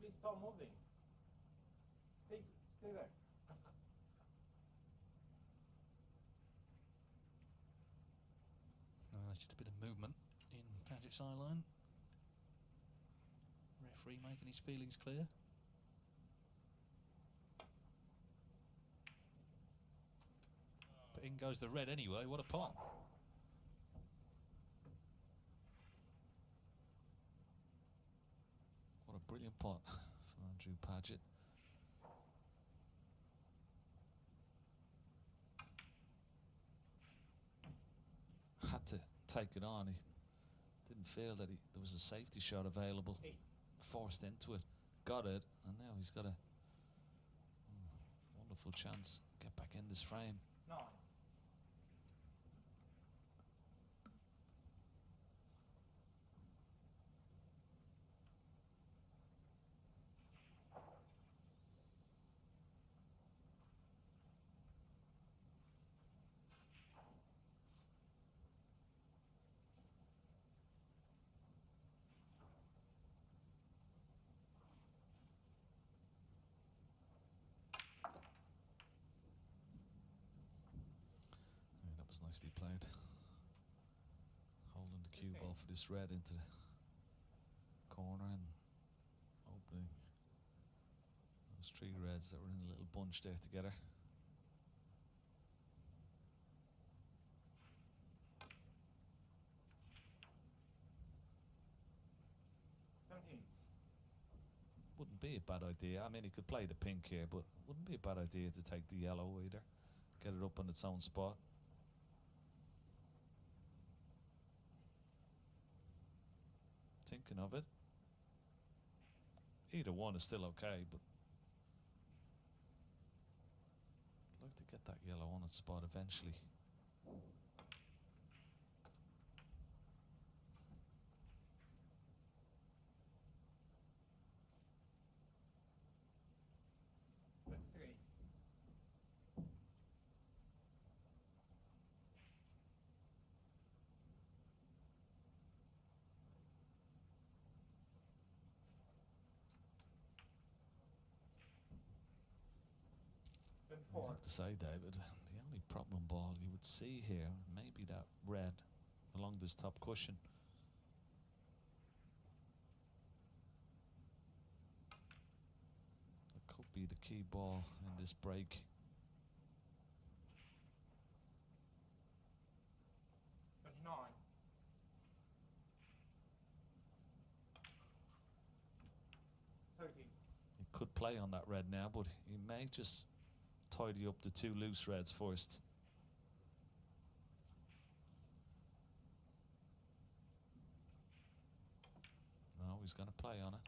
please stop moving? Stay there. Just a bit of movement in Paget's eye line. Referee making his feelings clear. But in goes the red anyway. What a pot. What a brilliant pot for Andrew Paget. Had to take it on. He didn't feel that there was a safety shot available. Forced into it, got it, and now he's got a wonderful chance to get back in this frame. No. That was nicely played. Holding the cue ball for this red into the corner and opening those three reds that were in a little bunch there together. Wouldn't be a bad idea. I mean, he could play the pink here, but wouldn't be a bad idea to take the yellow either. Get it up on its own spot. Thinking of it, either one is still okay, but I'd like to get that yellow on its spot eventually. I'd have to say, David, the only problem ball you would see here, maybe that red along this top cushion. That could be the key ball in this break. He could play on that red now, but he may just tidy up the two loose reds first. No, he's going to play on it.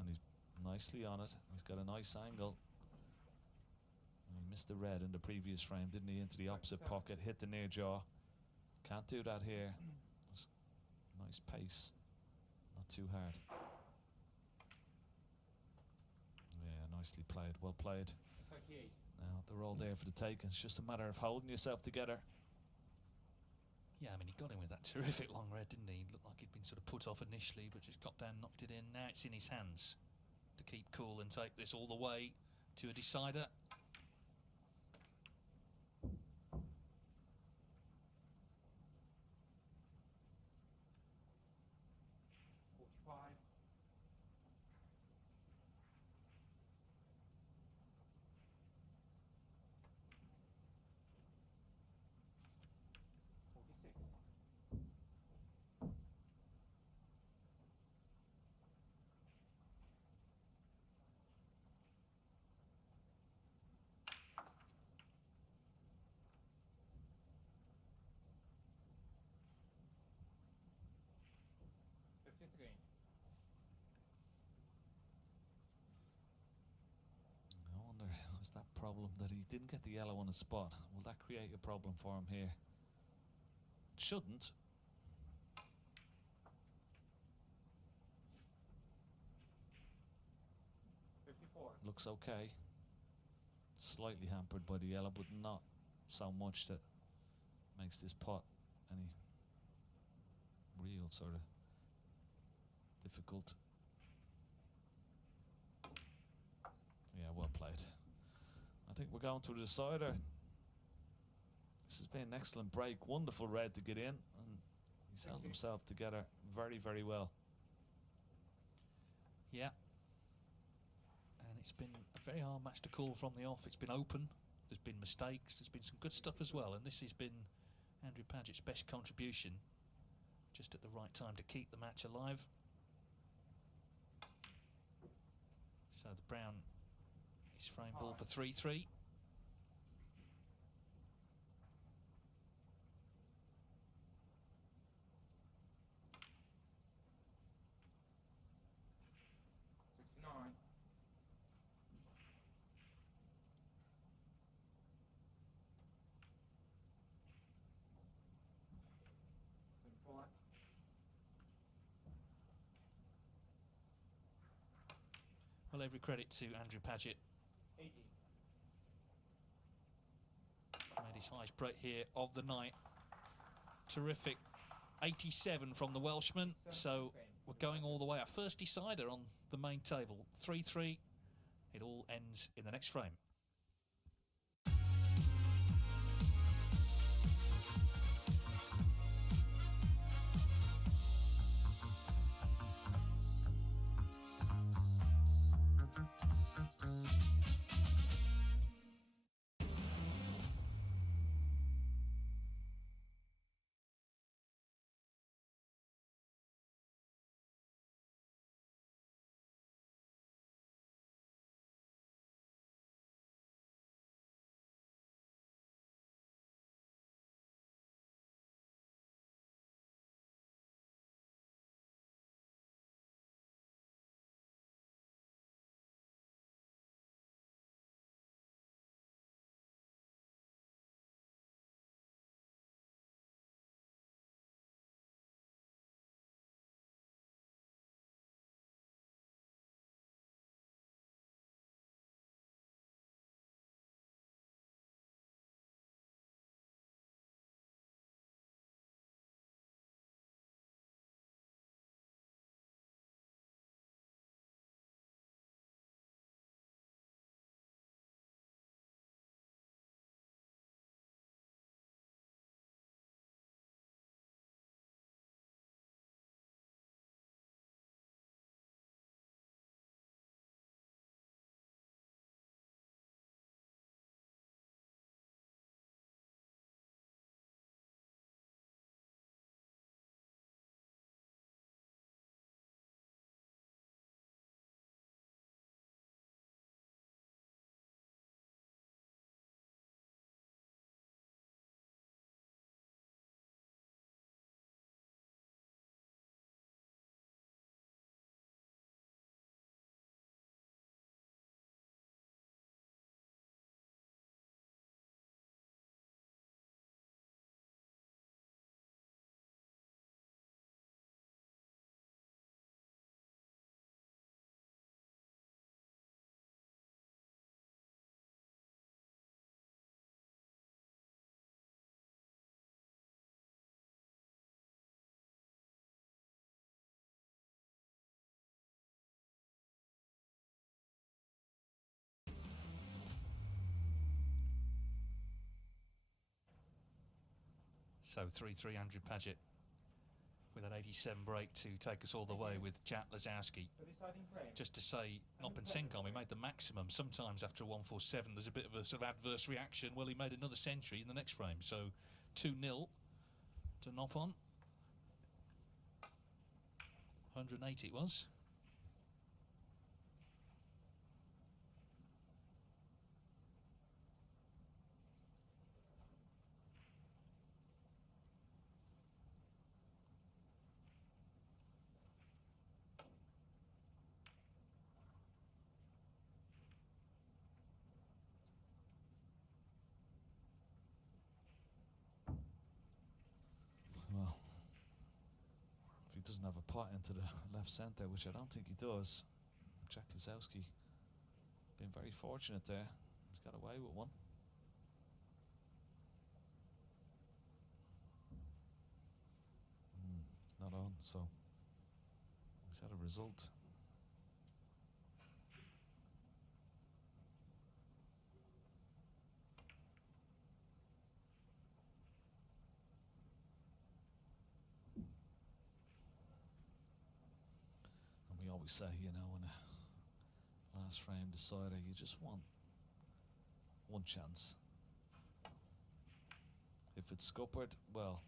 And he's nicely on it. He's got a nice angle. And he missed the red in the previous frame, didn't he? Into the opposite pocket, hit the near jaw. Can't do that here. Nice pace. Not too hard. Yeah, nicely played. Well played. Now they're all there for the taking. It's just a matter of holding yourself together. Yeah, I mean, he got in with that terrific long red, didn't he? Looked like he'd been sort of put off initially, but just got down, knocked it in. Now it's in his hands to keep cool and take this all the way to a decider. I wonder, was that problem that he didn't get the yellow on the spot? Will that create a problem for him here? It shouldn't. Looks okay. Slightly hampered by the yellow, but not so much that makes this pot any real sort of difficult. Yeah, well played. I think we're going to the decider. This has been an excellent break. Wonderful red to get in, and he's held himself together very, very well. Yeah. And it's been a very hard match to call from the off. It's been open. There's been mistakes. There's been some good stuff as well. And this has been Andrew Paget's best contribution. Just at the right time to keep the match alive. So the brown is frame ball for 3-3. Well, every credit to Andrew Paget. 80. Made his highest break here of the night. Terrific 87 from the Welshman. So we're going all the way. Our first decider on the main table. 3-3. It all ends in the next frame. So 3-3 Andrew Paget with an 87 break to take us all the way with Jack Lazowski. Just to say, Nopensenko, he made the maximum. Sometimes after a 147 there's a bit of a sort of adverse reaction. Well, he made another century in the next frame. So 2-0 to Nopon. 180 it was. Well, if he doesn't have a pot into the left centre, which I don't think he does, Jack Lazowski been very fortunate there. He's got away with one. Not on, so he's had a result. always say, you know, in a last frame decider, you just want one chance. If it's scuppered, well,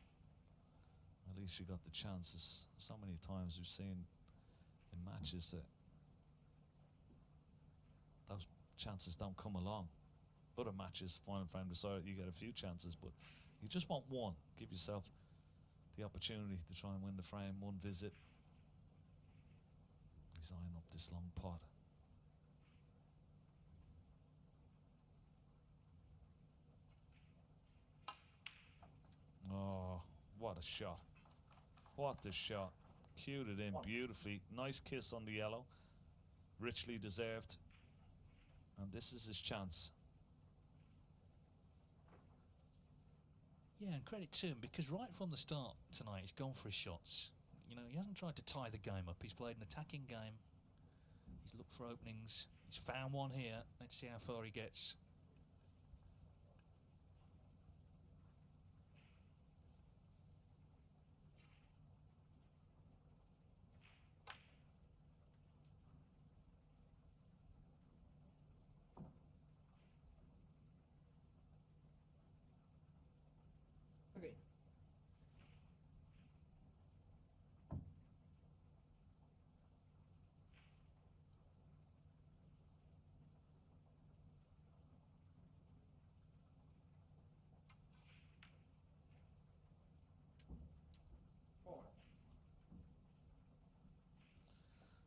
at least you got the chances. So many times we've seen in matches that those chances don't come along. Other matches, final frame decider, you get a few chances, but you just want one. Give yourself the opportunity to try and win the frame, one visit. He's eyeing up this long pot. Oh, what a shot. What a shot. Cued it in beautifully. Nice kiss on the yellow. Richly deserved. And this is his chance. Yeah, and credit to him, because right from the start tonight he's gone for his shots. You know, he hasn't tried to tie the game up. He's played an attacking game. He's looked for openings. He's found one here. Let's see how far he gets. Okay. Four.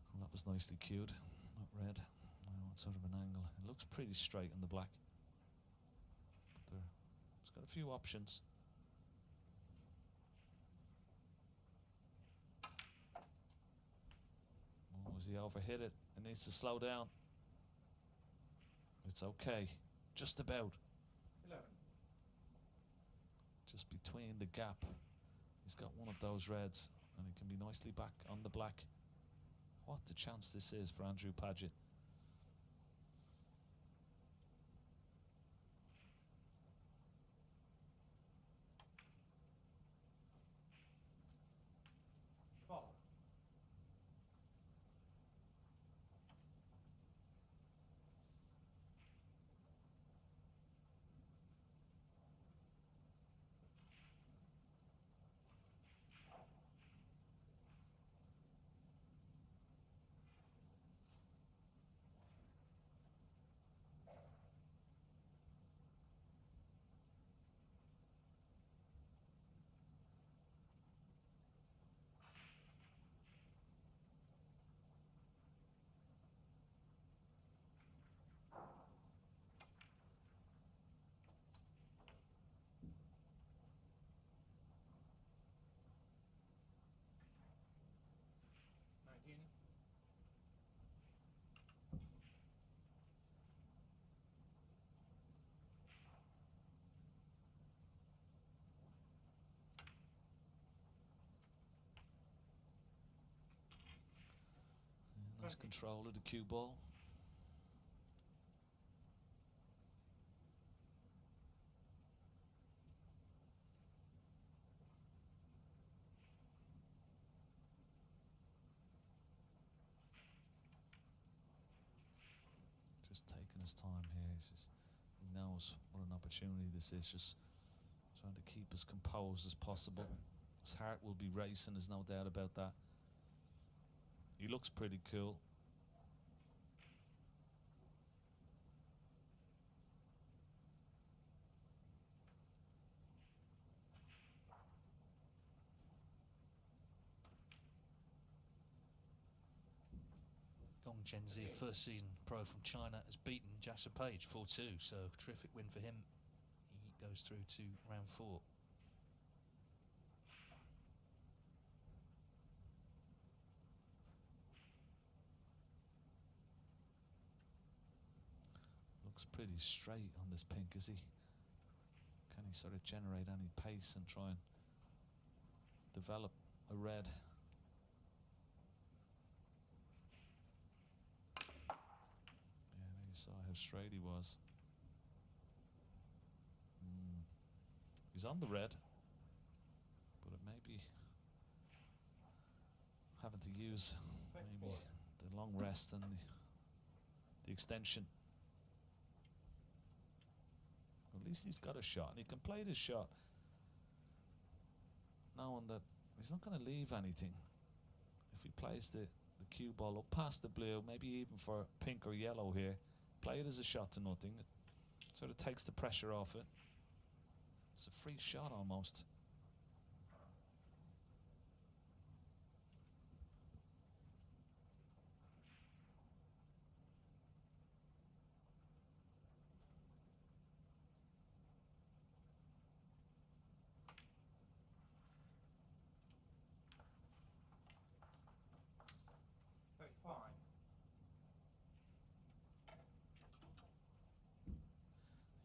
Well, that was nicely cued. Not red. I don't know what sort of an angle. It looks pretty straight in the black. But it's got a few options. Oh, as he overhit it, it needs to slow down. It's okay. Just about. 11. Just between the gap. He's got one of those reds, and he can be nicely back on the black. What a chance this is for Andrew Paget. Four. Nice control of the cue ball. Just taking his time here. He knows what an opportunity this is. Just trying to keep as composed as possible. His heart will be racing, there's no doubt about that. He looks pretty cool. Gong Zhenzi, first season pro from China, has beaten Jackson Page 4-2, so terrific win for him. He goes through to round 4. Looks pretty straight on this pink, is he? Can he sort of generate any pace and try and develop a red? Yeah, you saw how straight he was. He's on the red, but it may be having to use maybe the long rest and the extension. At least he's got a shot, and he can play this shot knowing that he's not going to leave anything. If he plays the cue ball up past the blue, maybe even for pink or yellow here, play it as a shot to nothing. It sort of takes the pressure off it. It's a free shot almost.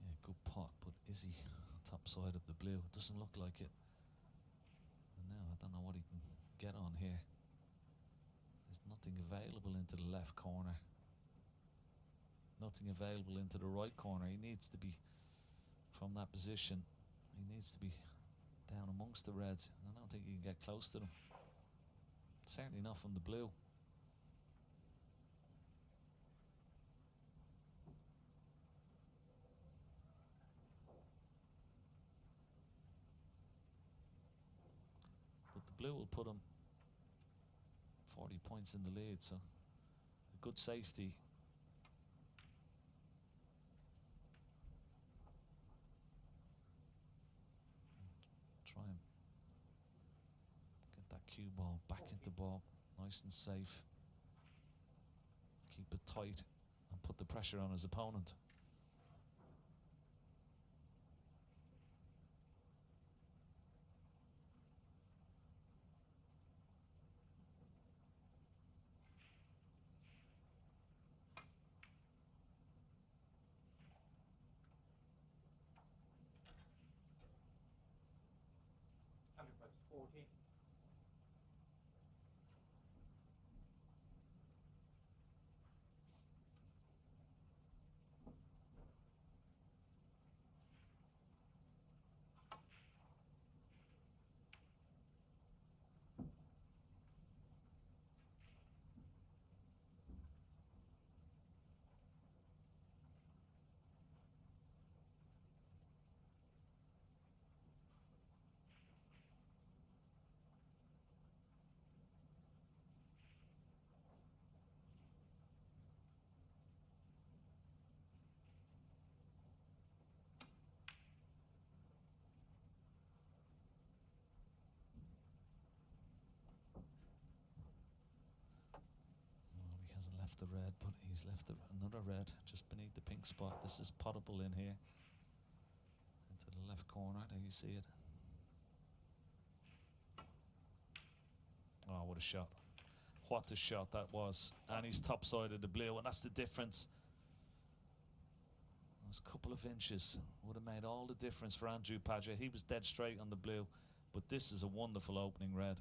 Yeah, good pot, but is he top side of the blue? It doesn't look like it. And now I don't know what he can get on here. There's nothing available into the left corner. Nothing available into the right corner. He needs to be from that position. He needs to be down amongst the reds. I don't think he can get close to them. Certainly not from the blue. But the blue will put him 40 points in the lead, so a good safety. Try and get that cue ball back into ball, nice and safe. Keep it tight and put the pressure on his opponent. He hasn't left the red, but he's left another red just beneath the pink spot. This is potable in here. Into the left corner, there you see it. Oh, what a shot. What a shot that was. And he's top side of the blue, and that's the difference. Those couple of inches would have made all the difference for Andrew Padgett. He was dead straight on the blue, but this is a wonderful opening red.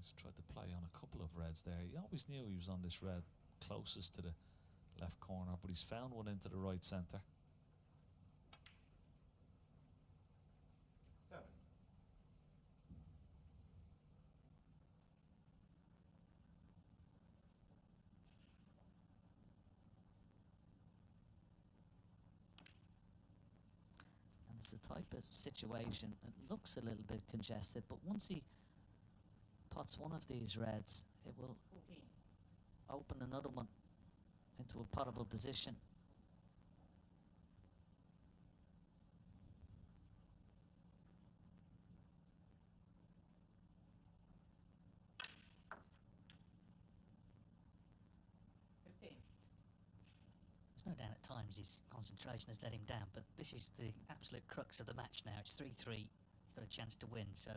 He's tried to play on a couple of reds there. He always knew he was on this red closest to the left corner, but he's found one into the right centre. And it's the type of situation, it looks a little bit congested, but once he pots one of these reds, it will open another one into a potable position. There's no doubt at times his concentration has let him down, but this is the absolute crux of the match now. It's 3-3. He's got a chance to win, so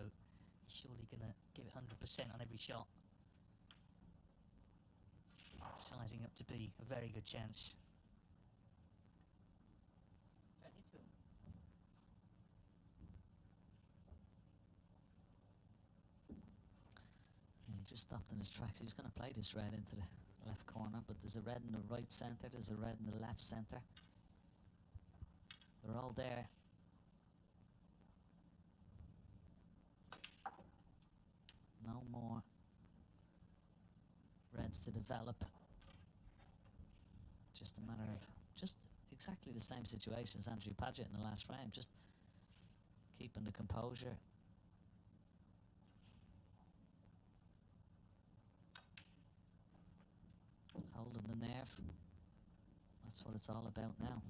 he's surely going to give it 100% on every shot. Sizing up to be a very good chance. He just stopped in his tracks. He was going to play this red into the left corner, but there's a red in the right centre, there's a red in the left centre. They're all there. No more reds to develop. Just a matter of just exactly the same situation as Andrew Paget in the last frame, just keeping the composure. Holding the nerve. That's what it's all about now.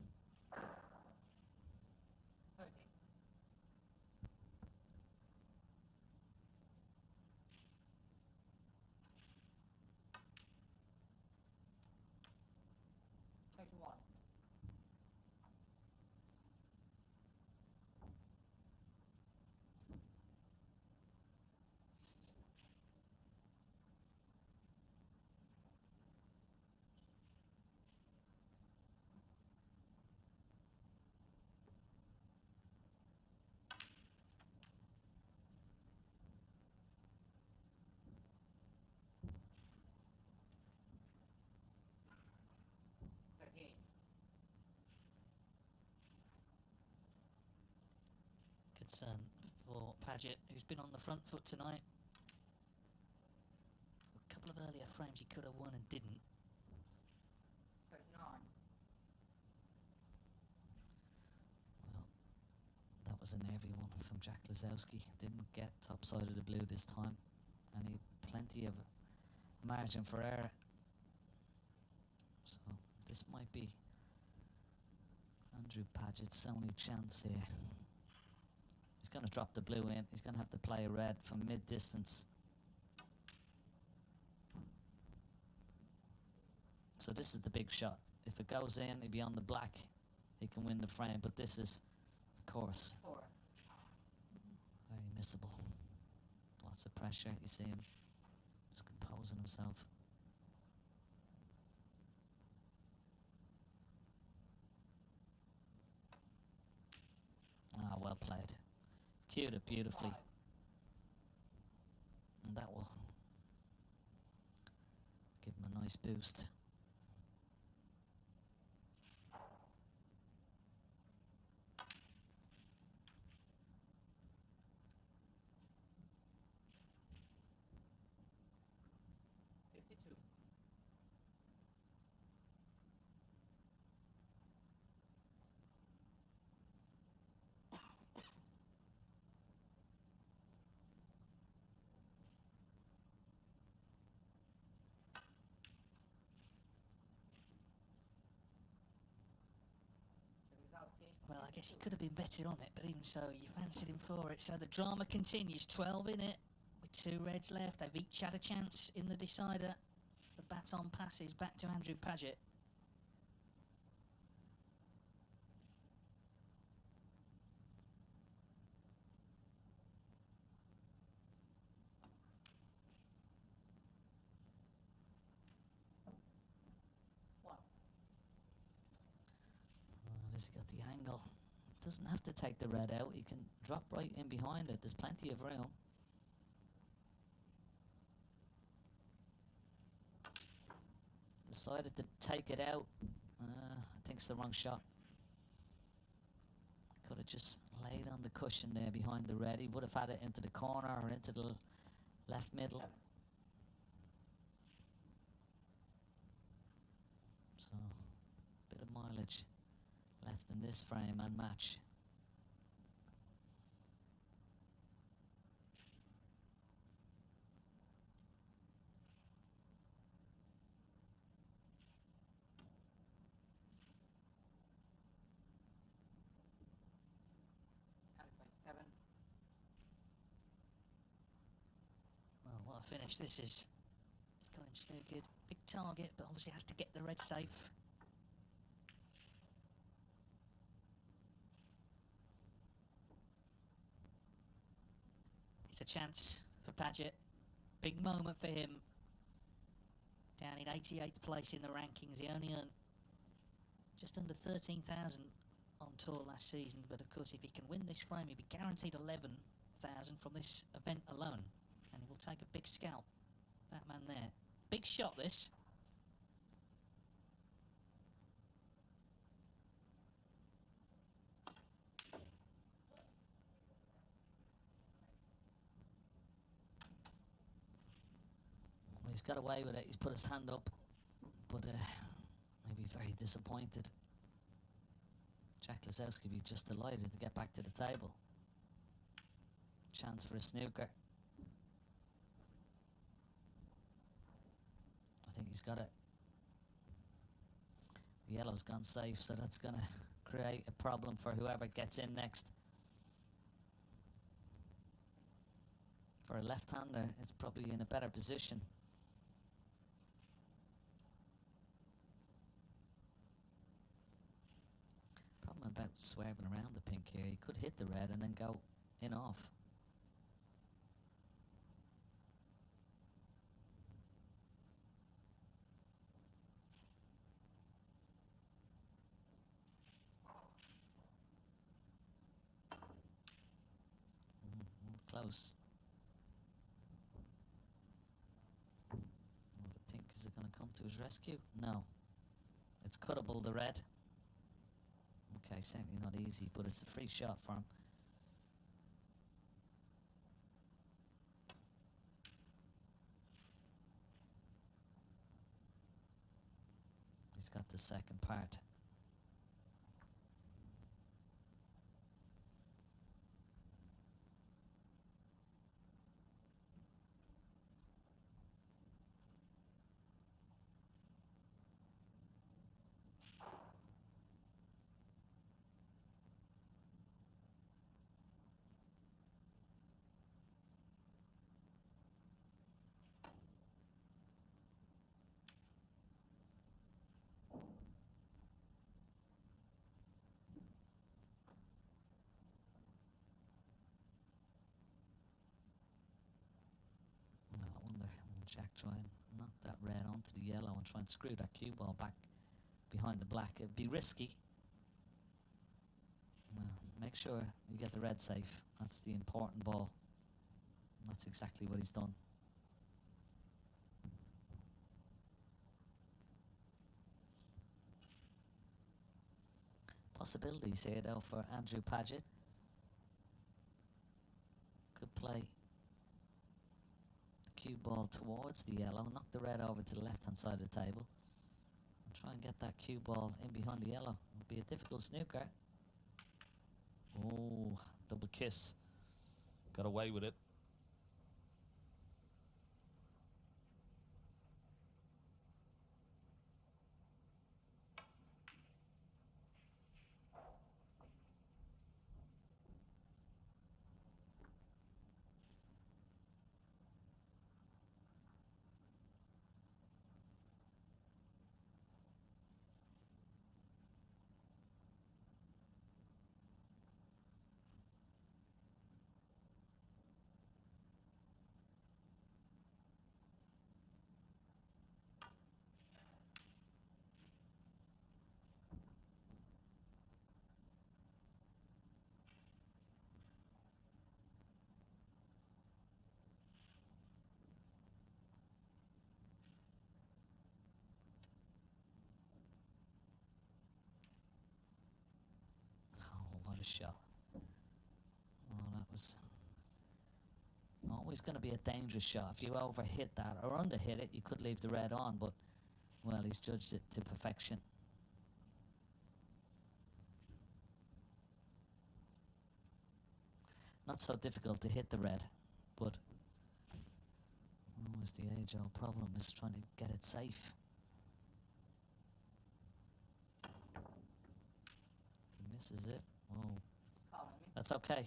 Concern for Paget, who's been on the front foot tonight. A couple of earlier frames he could have won and didn't. Well, that was a nervy one from Jack Lazowski. Didn't get top side of the blue this time, and he had plenty of margin for error. So this might be Andrew Paget's only chance here. He's going to drop the blue in. He's going to have to play a red from mid-distance. So this is the big shot. If it goes in, he'll be on the black. He can win the frame, but this is, of course, very missable. Lots of pressure. You see him just composing himself. Ah, well played. Cued it beautifully. And that will give him a nice boost. Well, I guess he could have been better on it, but even so, you fancied him for it. So the drama continues, 12 in it, with 2 reds left. They've each had a chance in the decider. The baton passes back to Andrew Paget. He's got the angle. Doesn't have to take the red out. He can drop right in behind it. There's plenty of room. Decided to take it out. I think it's the wrong shot. Could have just laid on the cushion there behind the red. He would have had it into the corner or into the left middle. So, bit of mileage left in this frame and match. Well, what a finish this is. Got him snookered. Big target, but obviously has to get the red safe. It's a chance for Paget. Big moment for him. down in 88th place in the rankings. He only earned just under 13,000 on tour last season, but of course if he can win this frame, he'll be guaranteed 11,000 from this event alone, and he will take a big scalp. That man there. Big shot, this. Well, he's got away with it. He's put his hand up, but he'll be very disappointed. Jack Lazowski will be just delighted to get back to the table. Chance for a snooker. I think he's got it. The yellow's gone safe, so that's going to create a problem for whoever gets in next. For a left-hander, it's probably in a better position. Problem about swerving around the pink here, he could hit the red and then go in off. Close. Oh, the pink, is it going to come to his rescue? No. It's cuttable, the red. Okay, certainly not easy, but it's a free shot for him. He's got the second part. Jack try and knock that red onto the yellow and try and screw that cue ball back behind the black. It'd be risky. Make sure you get the red safe. That's the important ball. And that's exactly what he's done. Possibilities here though for Andrew Paget. Could play cue ball towards the yellow, knock the red over to the left hand side of the table, and try and get that cue ball in behind the yellow. It'll be a difficult snooker. Oh, double kiss. Got away with it. Shot. Oh, that was always going to be a dangerous shot. If you overhit that or underhit it, you could leave the red on, but well, he's judged it to perfection. Not so difficult to hit the red, but always the age-old problem is trying to get it safe. He misses it. Oh, that's okay.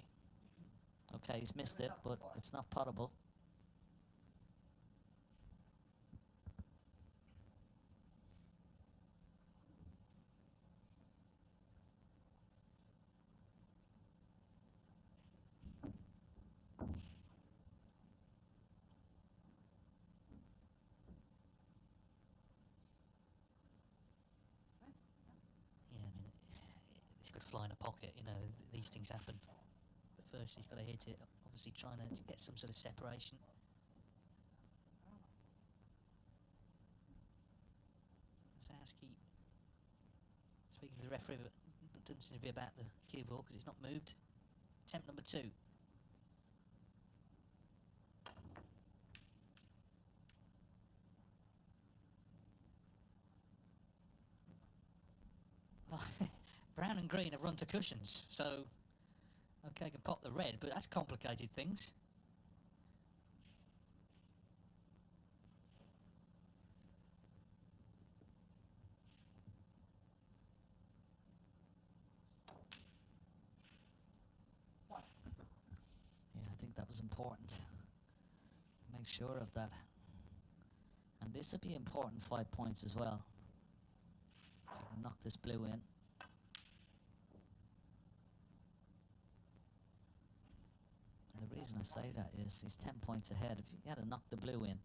Okay, he's missed it, but it's not potable. fly in a pocket. You know, these things happen. But first he's got to hit it, obviously trying to get some sort of separation. Lazowski speaking to the referee, but it doesn't seem to be about the cue ball because it's not moved. Attempt number 2. Well, brown and green have run to cushions, so okay, I can pop the red, but that's complicated things. Yeah, I think that was important. Make sure of that. And this would be important 5 points as well. If you can knock this blue in. And the reason I say that is he's 10 points ahead. If he had knocked the blue in,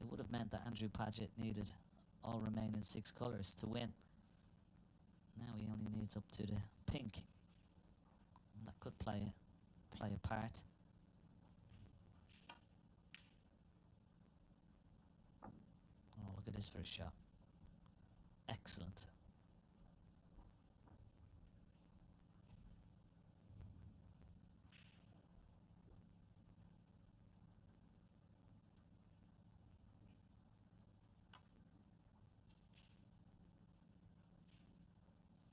it would have meant that Andrew Paget needed all remaining 6 colours to win. Now he only needs up to the pink. And that could play a part. Oh, look at this for a shot. Excellent.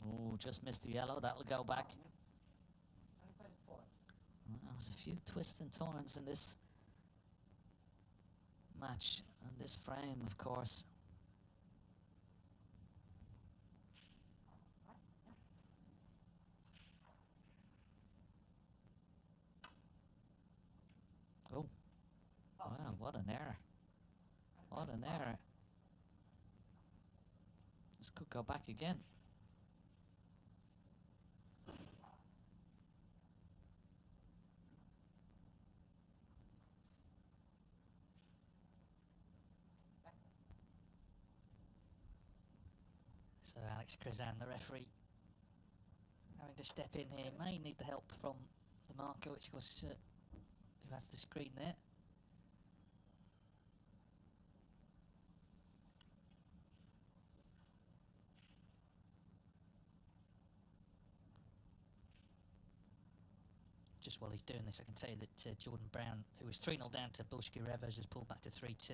Oh, just missed the yellow. That'll go back. Well, there's a few twists and turns in this match and this frame, of course. Oh, wow, what an error. What an error. This could go back again. So Alex Krizan, the referee, having to step in here, may need the help from the marker, which of course is who has the screen there. Just while he's doing this, I can tell you that Jordan Brown, who was 3-0 down to Bulshki Revers, has pulled back to 3-2.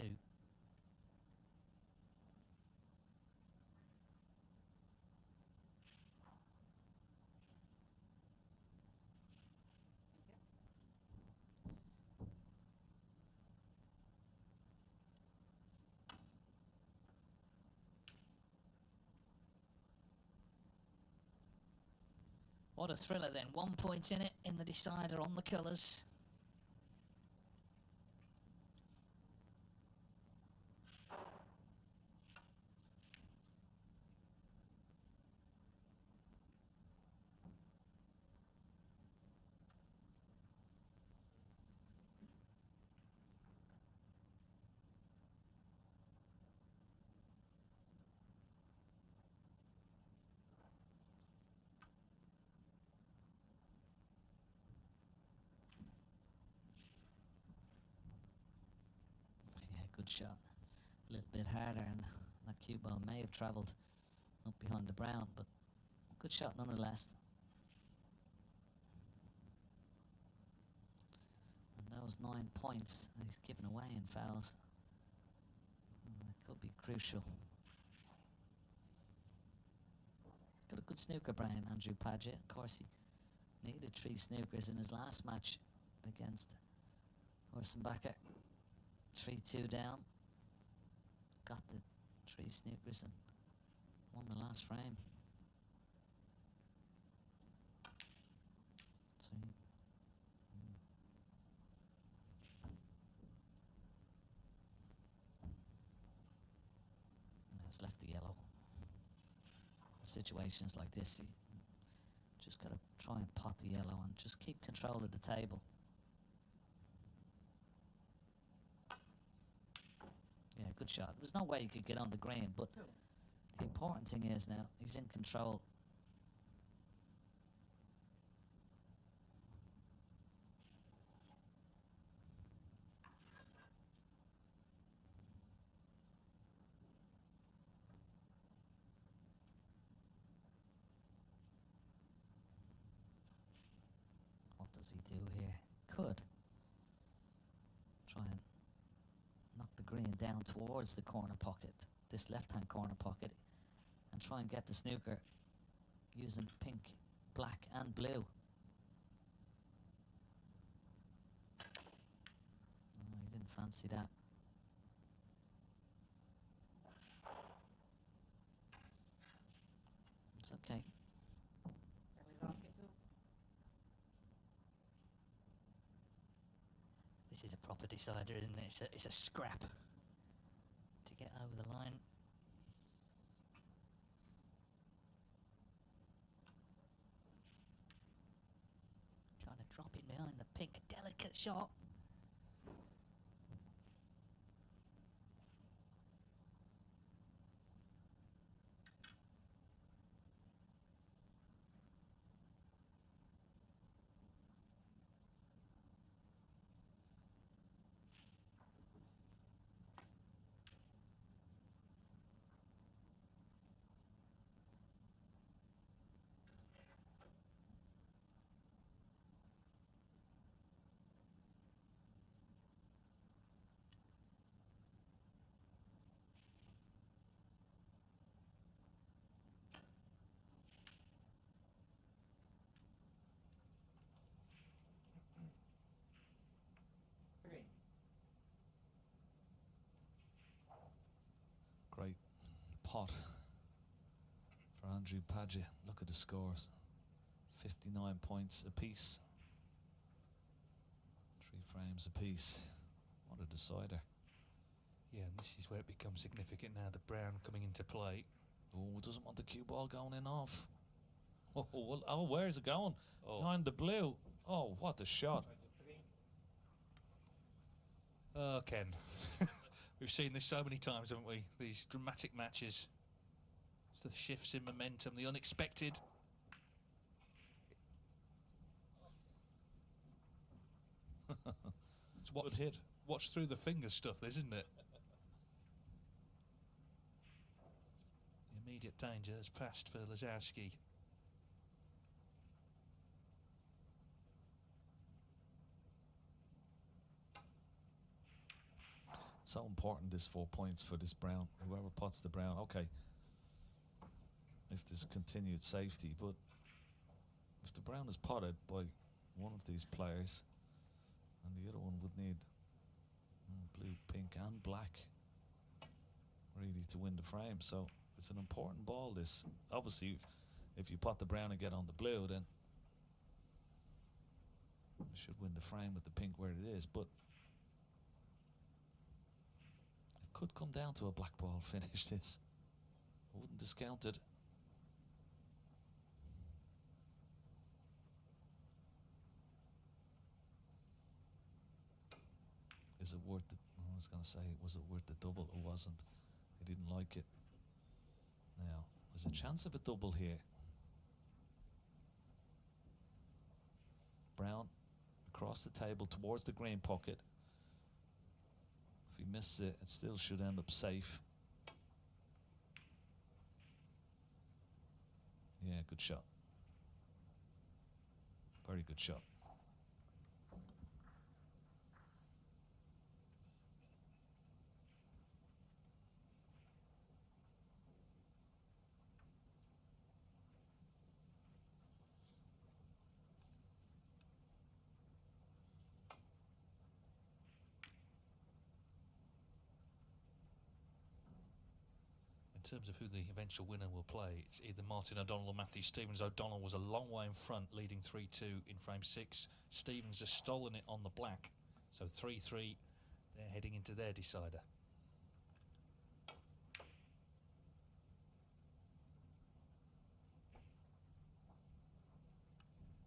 What a thriller then. 1 point in it, in the decider on the colours. Good shot. A little bit harder, and that cue ball may have travelled up behind the brown, but good shot nonetheless. And those 9 points that he's given away in fouls, it could be crucial. Got a good snooker brain, Andrew Paget. Of course, he needed 3 snookers in his last match against Horsenbacher. 3-2 down, got the 3 snookers and won the last frame. So he's left the yellow. Situations like this, you just got to try and pot the yellow and just keep control of the table. Yeah, good shot. There's no way he could get on the green, but the important thing is now he's in control. does he do here? Could try and knock the green down towards the corner pocket, this left-hand corner pocket, and try and get the snooker using pink, black and blue. Oh, he didn't fancy that. It's okay. This is a proper decider, isn't it? It's a scrap to get over the line. Trying to drop it behind the pink. A delicate shot. Great pot for Andrew Padgett. Look at the scores. 59 points apiece. 3 frames apiece. What a decider. Yeah, and this is where it becomes significant now, the brown coming into play. Oh, doesn't want the cue ball going in off. Oh, well, oh, where's it going? Oh. Behind the blue. Oh, what a shot. Oh, Ken. We've seen this so many times, haven't we? These dramatic matches. The shifts in momentum, the unexpected. It's Good hit. Watch through the fingers stuff, isn't it? The immediate danger has passed for Lazowski. So important, this 4 points for this brown. Whoever pots the brown, okay. If there's continued safety, but if the brown is potted by one of these players, and the other one would need blue, pink, and black really to win the frame. So it's an important ball. This obviously, if you pot the brown and get on the blue, then you should win the frame with the pink where it is. But could come down to a black ball finish this. I wouldn't discount it. Is it worth it? I was going to say, was it worth the double? It wasn't. He didn't like it. Now, there's a chance of a double here. Brown across the table towards the green pocket. If he misses it, it still should end up safe. Yeah, good shot. Very good shot. In terms of who the eventual winner will play, it's either Martin O'Donnell or Matthew Stevens. O'Donnell was a long way in front, leading 3-2 in frame 6. Stevens has stolen it on the black, so 3-3. They're heading into their decider.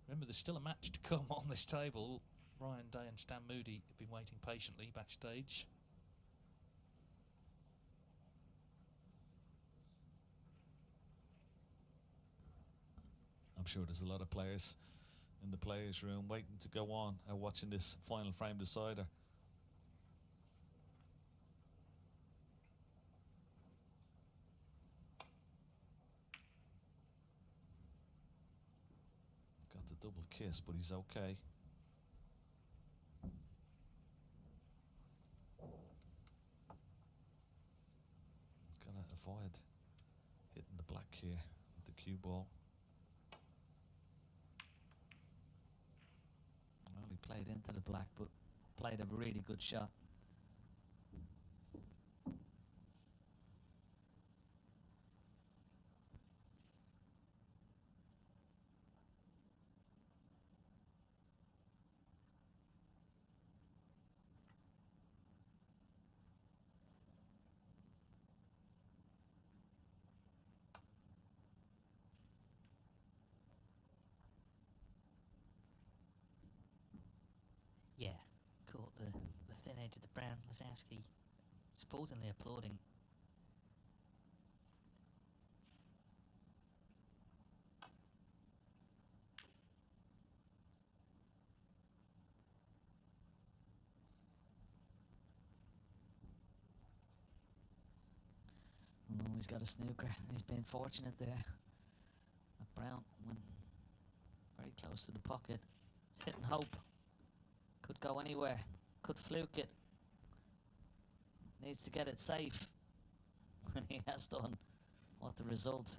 Remember, there's still a match to come on this table. Ryan Day and Stan Moody have been waiting patiently backstage. I'm sure there's a lot of players in the players' room waiting to go on and watching this final frame decider. Got the double kiss, but he's okay. Bad hitting the black here with the cue ball. Well, he played into the black, but played a really good shot. Yeah, caught the thin edge of the brown. Lazowski supposedly applauding. Oh, he's got a snooker. He's been fortunate there. That brown went very close to the pocket. It's hitting hope. Could go anywhere. Could fluke it. Needs to get it safe. And he has done. What the result?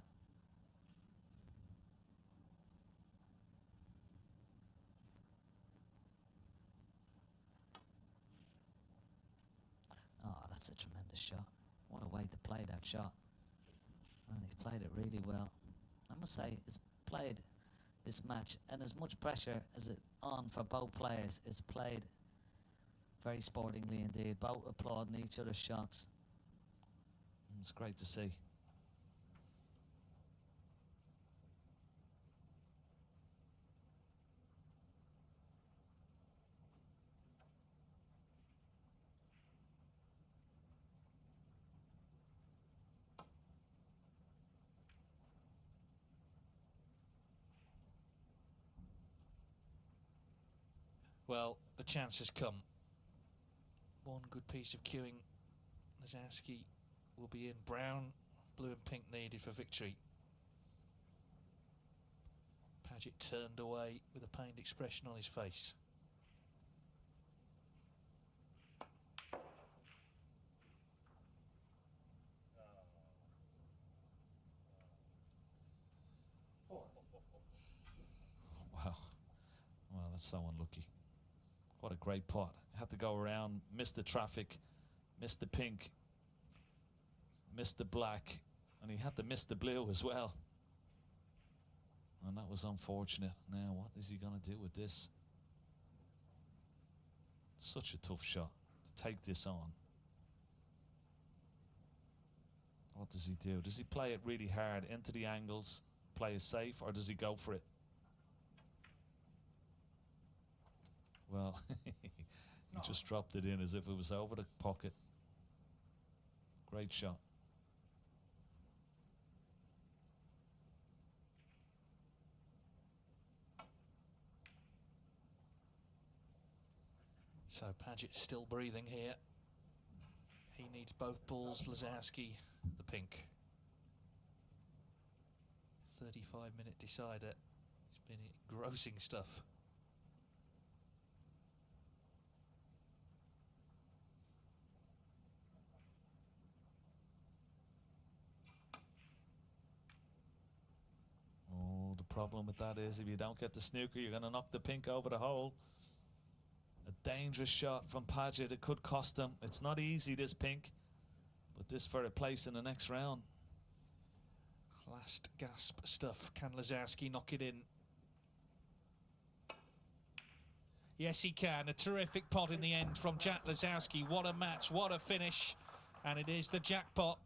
Oh, that's a tremendous shot. What a way to play that shot. And he's played it really well. I must say, it's played this match, and as much pressure as it on for both players, it's played very sportingly indeed. Both applauding each other's shots. It's great to see. Well, the chance has come. One good piece of cueing. Lazowski will be in. Brown, blue and pink needed for victory. Paget turned away with a pained expression on his face. Wow. Well, that's so unlucky. What a great pot. Had to go around, missed the traffic, missed the pink, missed the black, and he had to miss the blue as well. And that was unfortunate. Now, what is he going to do with this? Such a tough shot to take this on. What does he do? Does he play it really hard into the angles, play it safe, or does he go for it? Well, he just dropped it in as if it was over the pocket. Great shot. So Paget's still breathing here. He needs both balls. Lazowski, the pink. 35-minute decider. It's been engrossing stuff. Oh, the problem with that is if you don't get the snooker, you're going to knock the pink over the hole. A dangerous shot from Paget. It could cost him. It's not easy, this pink, but this for a place in the next round. Last gasp stuff. Can Lazowski knock it in? Yes, he can. A terrific pot in the end from Jack Lazowski. What a match, what a finish. And it is the jackpot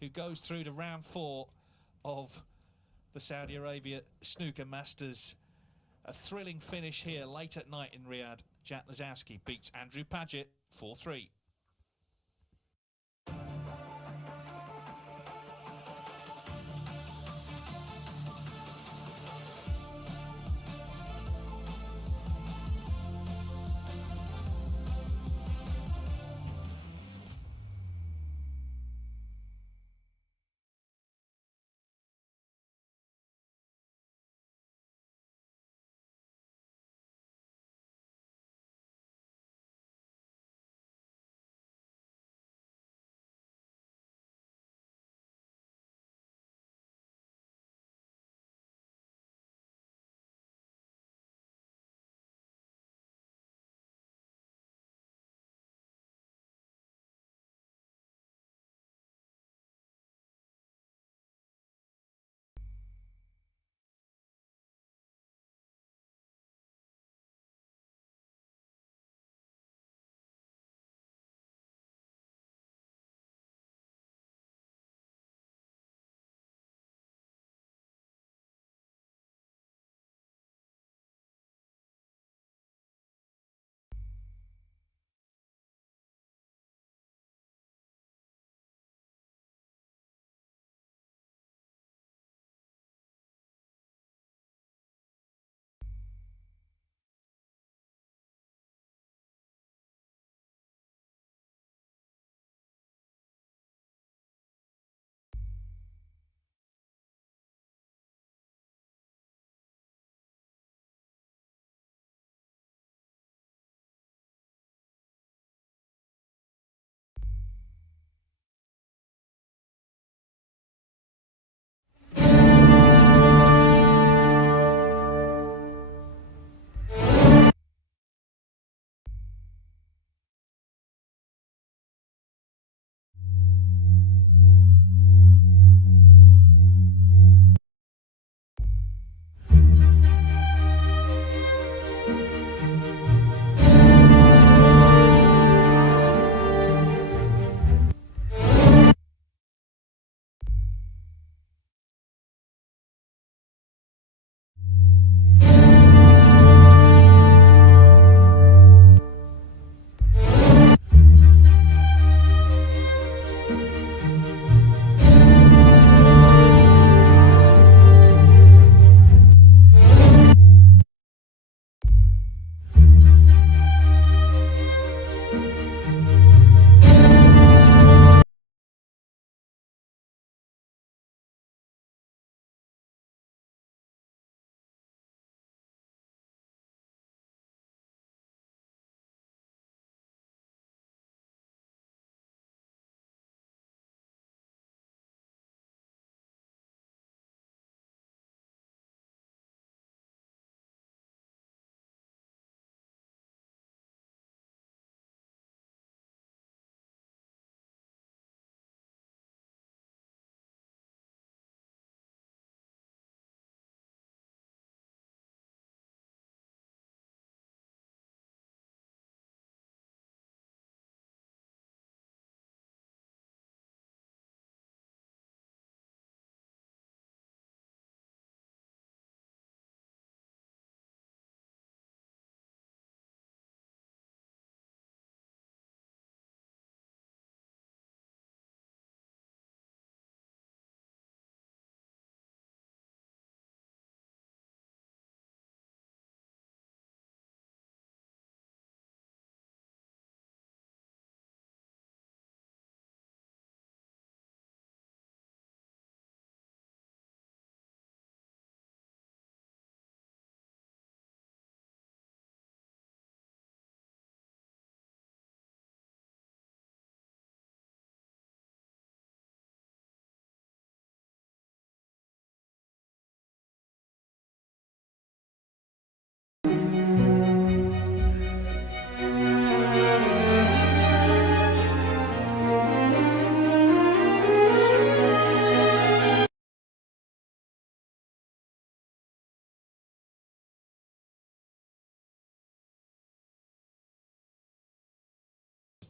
who goes through to round 4 of the Saudi Arabia Snooker Masters. A thrilling finish here late at night in Riyadh. Jack Lazowski beats Andrew Paget 4-3.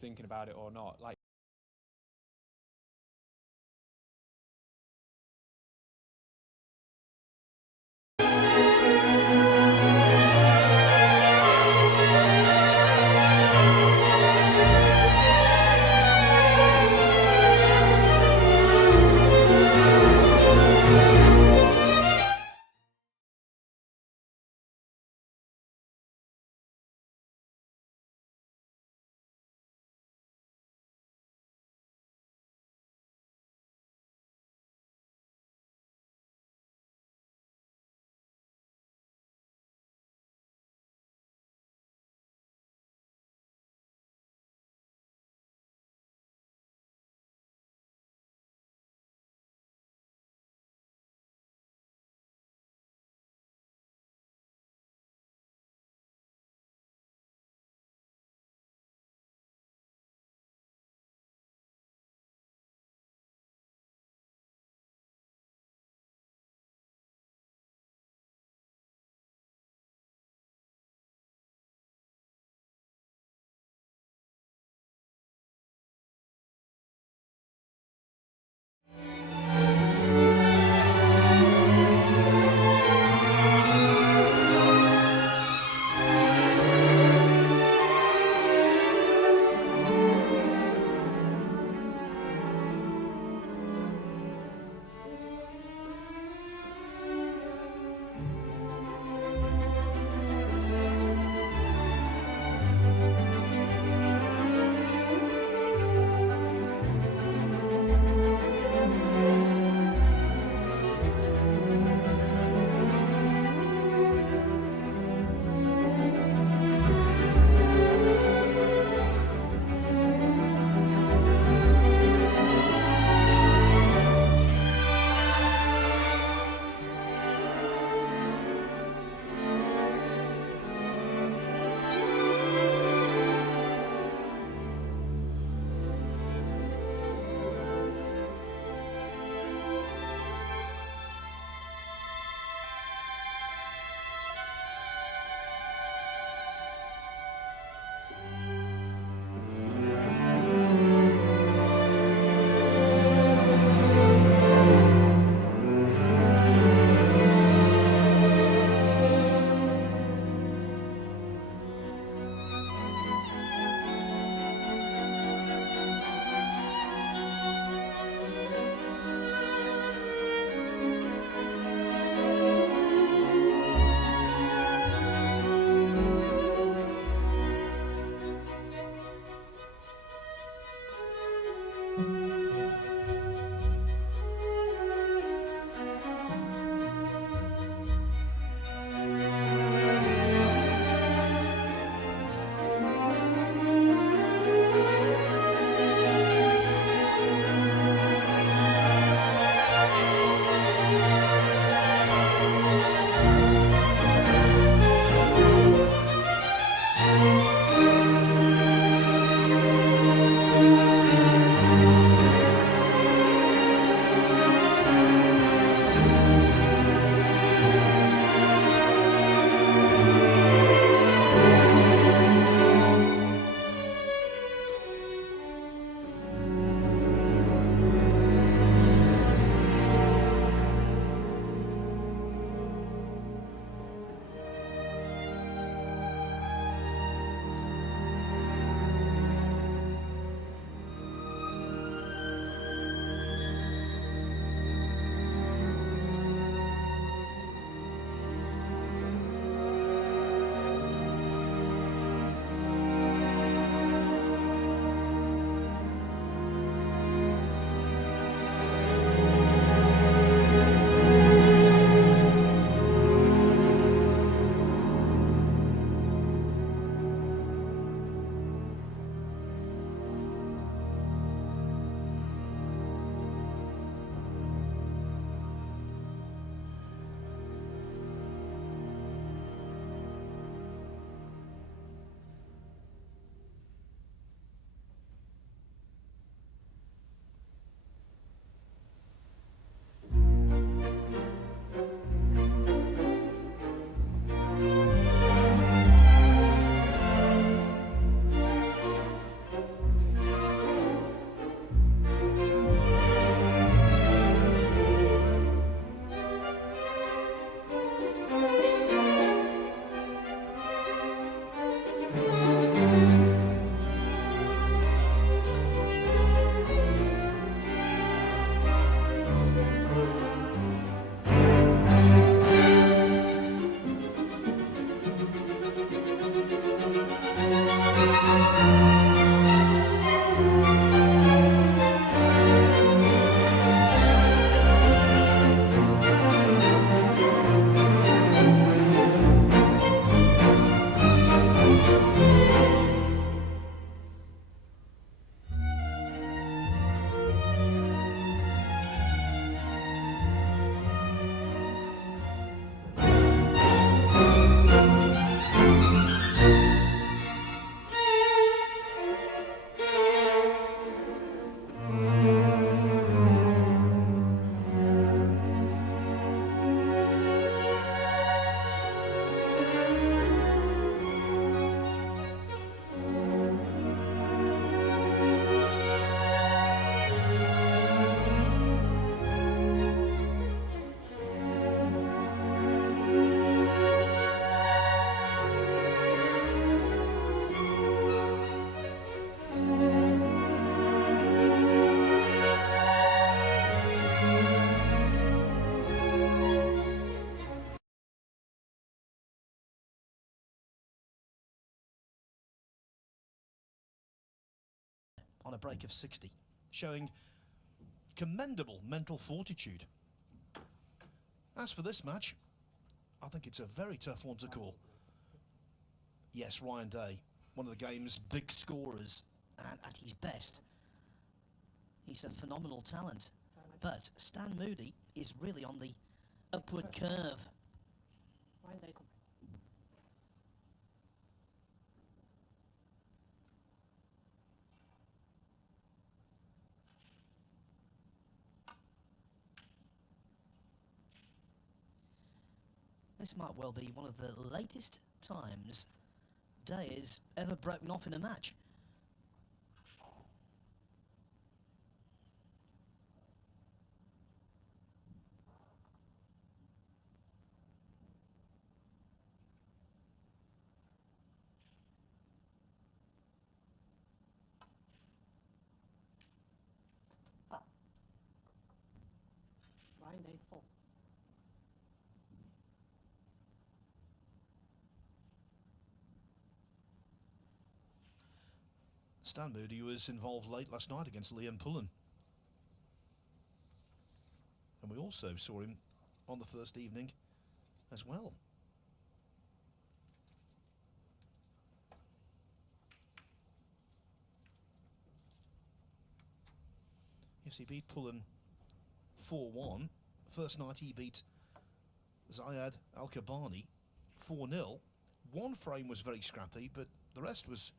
thinking about it or not. Like on a break of 60, showing commendable mental fortitude. As for this match, I think it's a very tough one to call. Yes, Ryan Day, one of the game's big scorers, and at his best, he's a phenomenal talent. But Stan Moody is really on the upward curve. This might well be one of the latest times Day has ever broken off in a match. Stan Moody was involved late last night against Liam Pullen. And we also saw him on the first evening as well. Yes, he beat Pullen 4-1. First night he beat Zayed Al-Kabani 4-0. One frame was very scrappy, but the rest was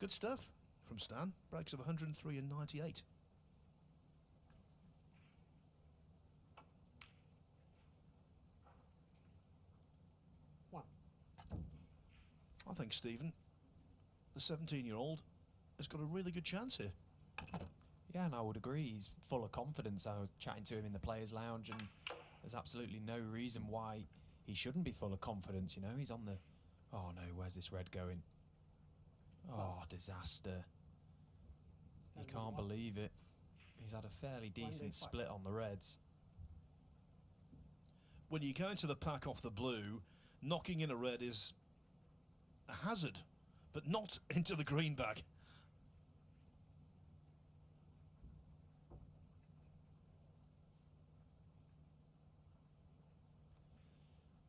good stuff from Stan. Breaks of 103 and 98. I think Stephen, the 17-year-old, has got a really good chance here. Yeah, and I would agree. He's full of confidence. I was chatting to him in the players' lounge, and there's absolutely no reason why he shouldn't be full of confidence. You know, he's on the... Oh no, where's this red going? Oh, disaster. You can't believe it. He's had a fairly decent split on the reds. When you go into the pack off the blue, knocking in a red is a hazard, but not into the green bag.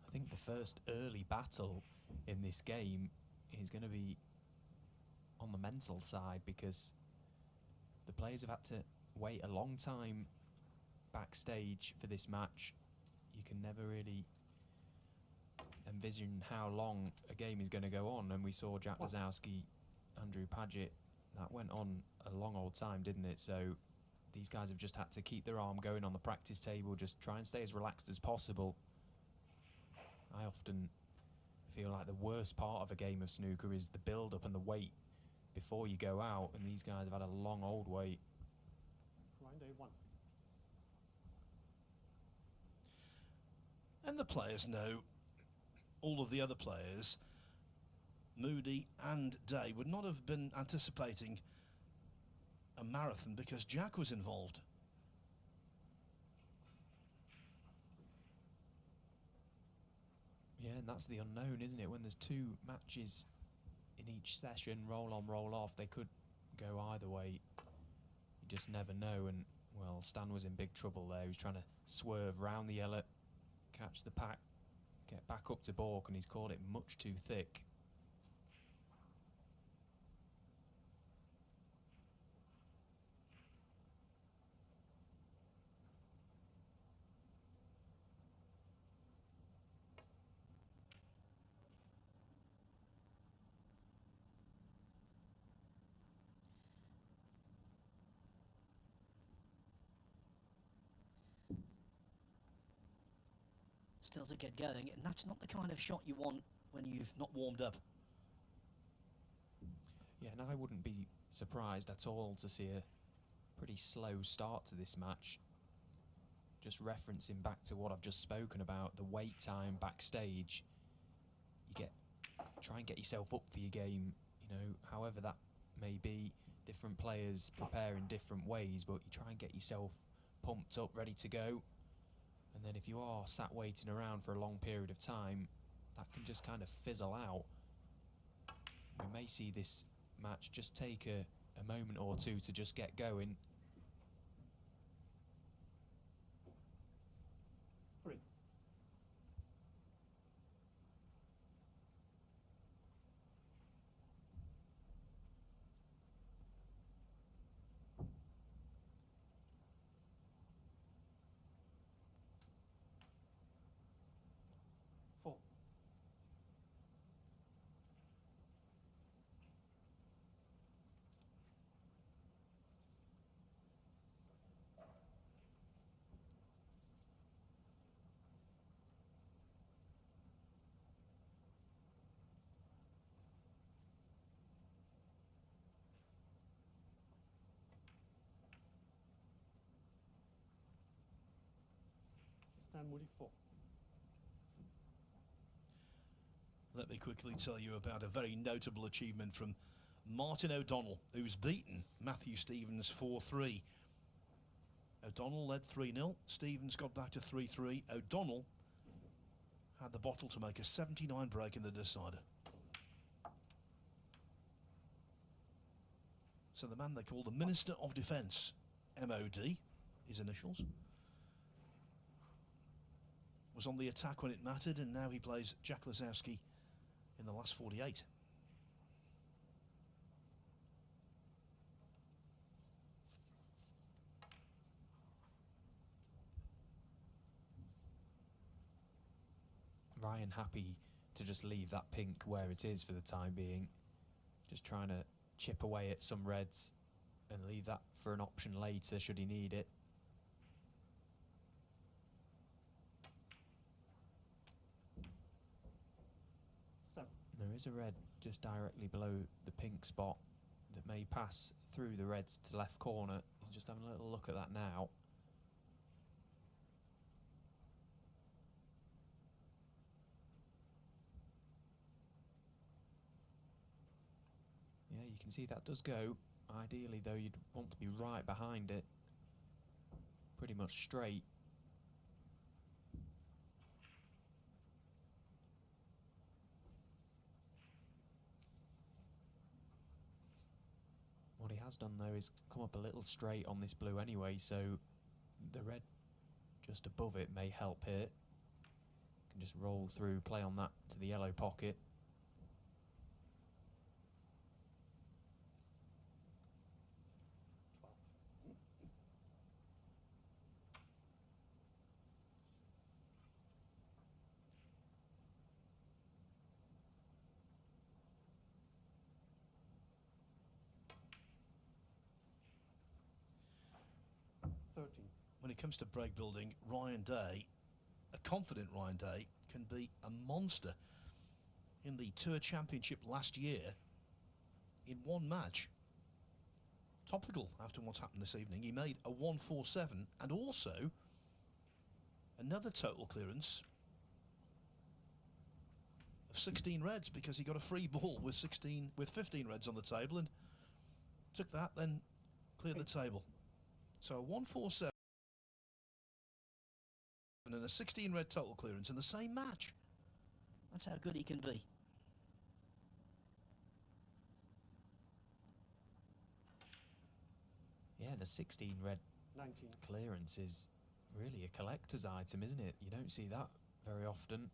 I think the first early battle in this game is going to be on the mental side, because the players have had to wait a long time backstage for this match. You can never really envision how long a game is going to go on, and we saw Jack Lazowski, Andrew Paget, that went on a long old time, didn't it? So these guys have just had to keep their arm going on the practice table, just try and stay as relaxed as possible. I often feel like the worst part of a game of snooker is the build-up and the wait before you go out, and these guys have had a long old wait. And the players know, all of the other players, Moody and Day, would not have been anticipating a marathon because Jack was involved. Yeah, and that's the unknown, isn't it? When there's two matches in each session, roll on, roll off, they could go either way. You just never know, and, well, Stan was in big trouble there. He was trying to swerve round the yellow, catch the pack, get back up to balk, and he's caught it much too thick. Still to get going, and that's not the kind of shot you want when you've not warmed up. Yeah, and I wouldn't be surprised at all to see a pretty slow start to this match. Just referencing back to what I've just spoken about, the wait time backstage. You try and get yourself up for your game, you know, however that may be. Different players prepare in different ways, but you try and get yourself pumped up, ready to go. And then if you are sat waiting around for a long period of time, that can just kind of fizzle out. We may see this match just take a a moment or two to just get going. Three. Four. Stand Moody 4. Let me quickly tell you about a very notable achievement from Martin O'Donnell, who's beaten Matthew Stevens 4-3. O'Donnell led 3-0. Stevens got back to 3-3. O'Donnell had the bottle to make a 79 break in the decider. So the man they call the Minister of Defence, MOD, his initials, was on the attack when it mattered, and now he plays Jack Lazowski in the last 48. Ryan happy to just leave that pink where it is for the time being. Just trying to chip away at some reds and leave that for an option later should he need it. There is a red just directly below the pink spot that may pass through the reds to left corner. He's just having a little look at that now. Yeah, you can see that does go. Ideally, though, you'd want to be right behind it. Pretty much straight. What he has done, though, is come up a little straight on this blue anyway, so the red just above it may help here. Can just roll through, play on that to the yellow pocket. When it comes to break building, Ryan Day, a confident Ryan Day, can be a monster. In the Tour Championship last year, in one match, topical after what's happened this evening, he made a 1-4-7 and also another total clearance of 16 reds because he got a free ball with 15 reds on the table and took that, then cleared the table. So a 1-4-7 and a 16 red total clearance in the same match. That's how good he can be. Yeah, and a 16 red 19. clearance is really a collector's item, isn't it? You don't see that very often.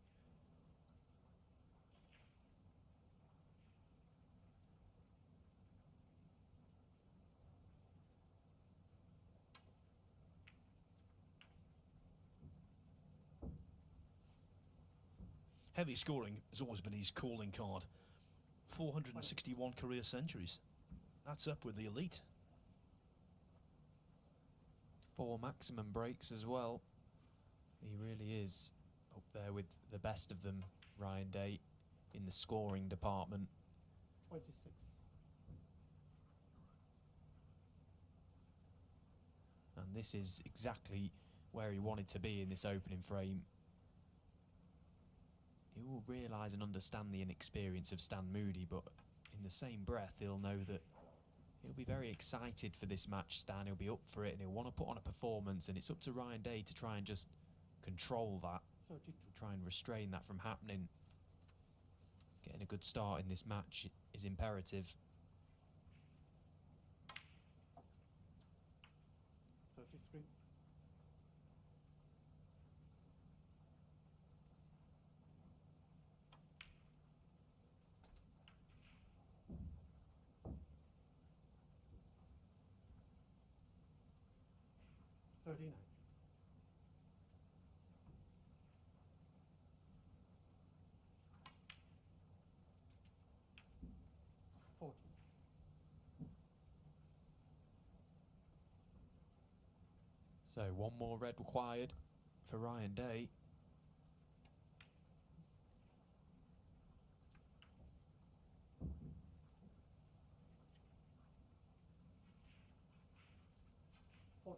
Heavy scoring has always been his calling card. 461 career centuries. That's up with the elite. 4 maximum breaks as well. He really is up there with the best of them, Ryan Day, in the scoring department. 26. And this is exactly where he wanted to be in this opening frame. He will realise and understand the inexperience of Stan Moody, but in the same breath he'll know that he'll be very excited for this match, Stan. He'll be up for it and he'll want to put on a performance, and it's up to Ryan Day to try and just control that, 32. try and restrain that from happening. Getting a good start in this match is imperative. 33. $39. 40. So one more red required for Ryan Day. $46.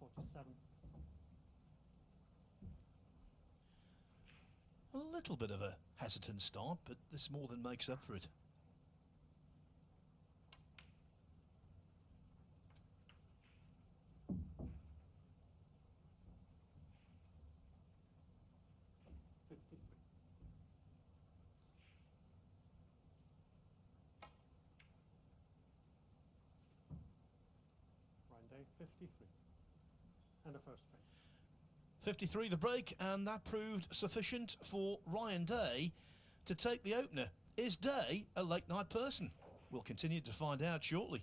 $47. A little bit of a hesitant start, but this more than makes up for it. Ryan Day, 53. And a first frame. 53 the break, and that proved sufficient for Ryan Day to take the opener. Is Day a late night person? We'll continue to find out shortly.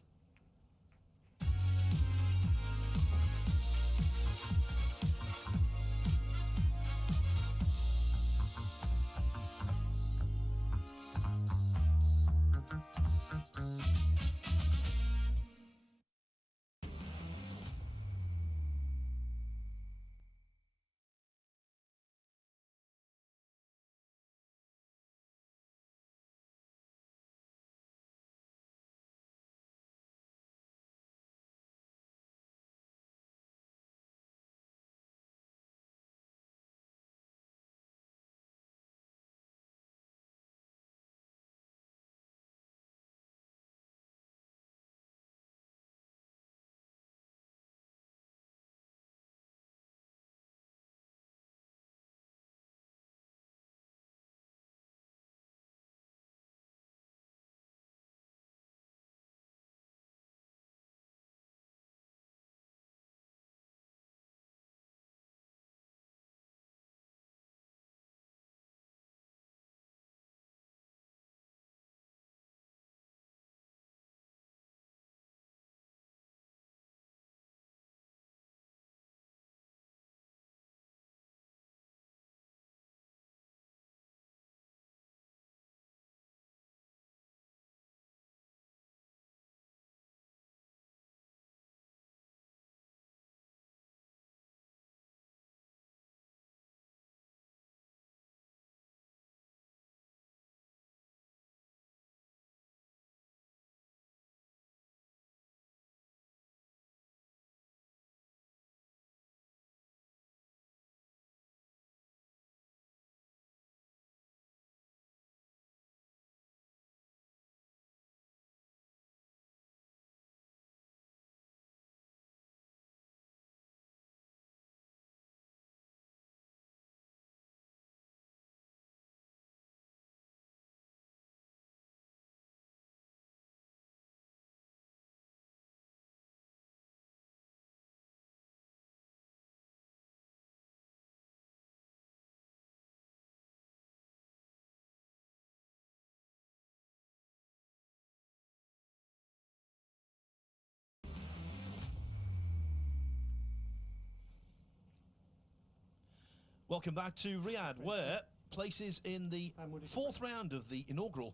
Welcome back to Riyadh, where places in the fourth round of the inaugural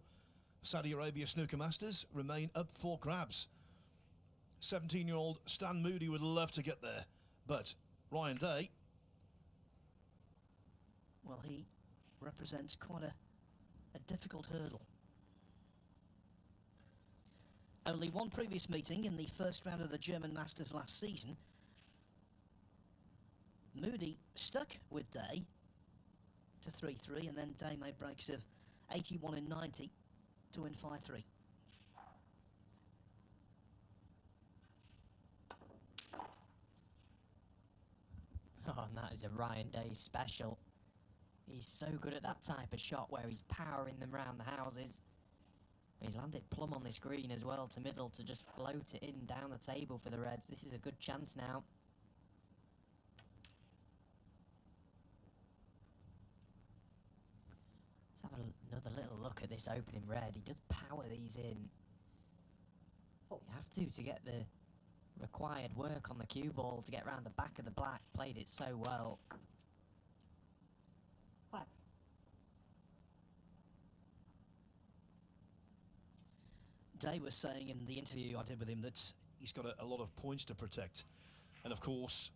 Saudi Arabia Snooker Masters remain up for grabs. 17-year-old Stan Moody would love to get there, but Ryan Day... Well, he represents quite a difficult hurdle. Only one previous meeting in the first round of the German Masters last season. Moody stuck with Day to 3-3, and then Day made breaks of 81 and 90 to win 5-3. Oh, and that is a Ryan Day special. He's so good at that type of shot where he's powering them round the houses. He's landed plumb on this green as well to middle to just float it in down the table for the Reds. This is a good chance now. Let's have another little look at this opening red. He does power these in. You have to get the required work on the cue ball to get round the back of the black. Played it so well. 5. Day was saying in the interview I did with him that he's got a lot of points to protect. And of course,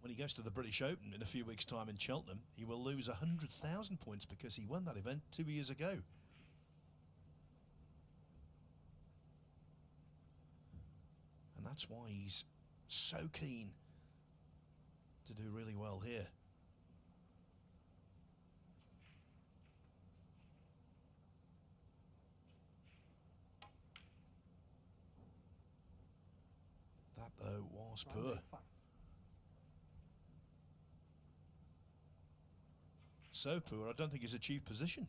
when he goes to the British Open in a few weeks' time in Cheltenham, he will lose 100,000 points because he won that event 2 years ago. And that's why he's so keen to do really well here. That, though, was poor. 5. So poor, I don't think he's achieved position.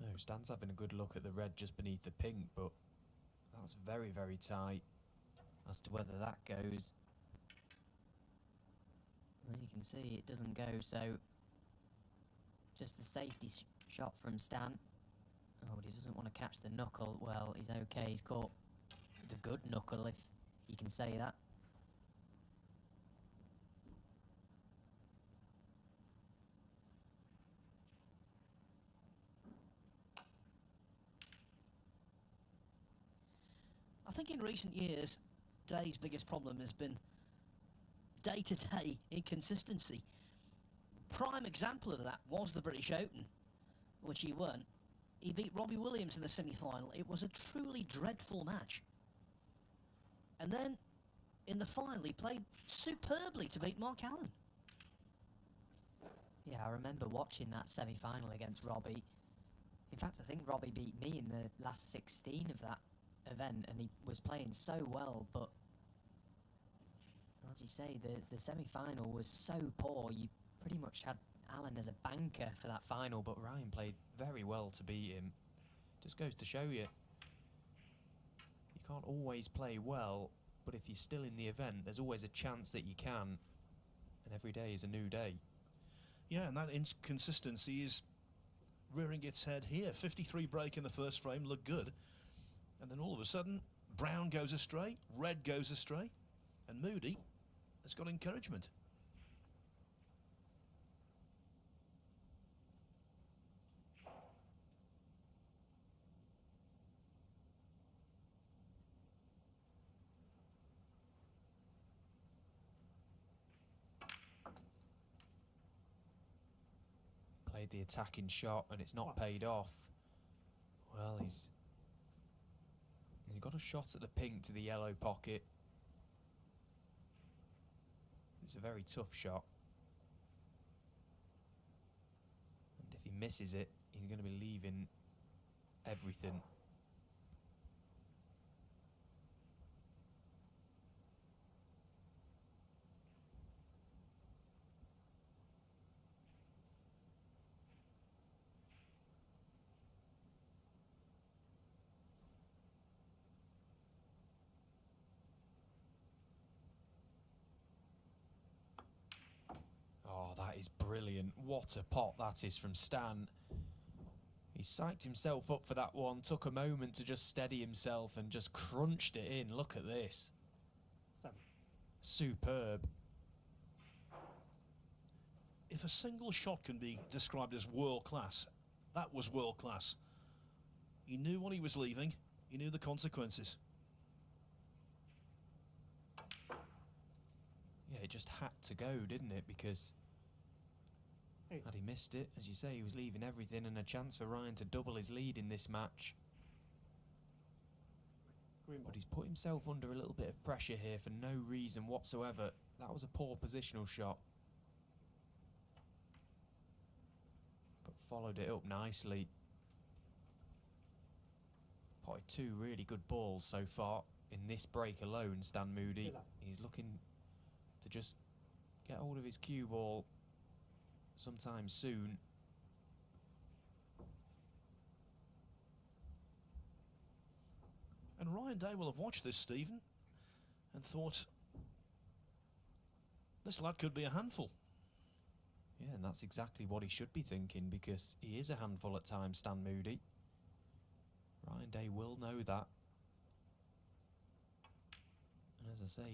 No, Stan's having a good look at the red just beneath the pink, but that's very, very tight. As to whether that goes. Well, you can see it doesn't go, so just the safety shot from Stan. Oh, but he doesn't want to catch the knuckle. Well, he's okay. He's caught the good knuckle, if you can say that. I think in recent years, Day's biggest problem has been day-to-day inconsistency. Prime example of that was the British Open, which he won. He beat Robbie Williams in the semi-final. It was a truly dreadful match. And then, in the final, he played superbly to beat Mark Allen. Yeah, I remember watching that semi-final against Robbie. In fact, I think Robbie beat me in the last 16 of that event, and he was playing so well, but as you say, the semi-final was so poor. You pretty much had Allen as a banker for that final, but Ryan played very well to beat him. Just goes to show you, you can't always play well, but if you're still in the event, there's always a chance that you can, and every day is a new day. Yeah, and that inconsistency is rearing its head here. 53 break in the first frame, looked good. And then all of a sudden, brown goes astray, red goes astray, and Moody has got encouragement. Played the attacking shot and it's not paid off. Well, he's got a shot at the pink to the yellow pocket. It's a very tough shot. And if he misses it, he's going to be leaving everything. Oh, that is brilliant. What a pot that is from Stan. He psyched himself up for that one, took a moment to just steady himself and just crunched it in. Look at this. 7. Superb. If a single shot can be described as world class, that was world class. He knew what he was leaving, he knew the consequences. Yeah, it just had to go, didn't it? Because had he missed it, as you say, he was leaving everything and a chance for Ryan to double his lead in this match. But he's put himself under a little bit of pressure here for no reason whatsoever. That was a poor positional shot. But followed it up nicely. Potted 2 really good balls so far in this break alone, Stan Moody. He's looking to just get hold of his cue ball sometime soon. And Ryan Day will have watched this, Stephen, and thought, this lad could be a handful. Yeah, and that's exactly what he should be thinking, because he is a handful at times, Stan Moody. Ryan Day will know that. And as I say,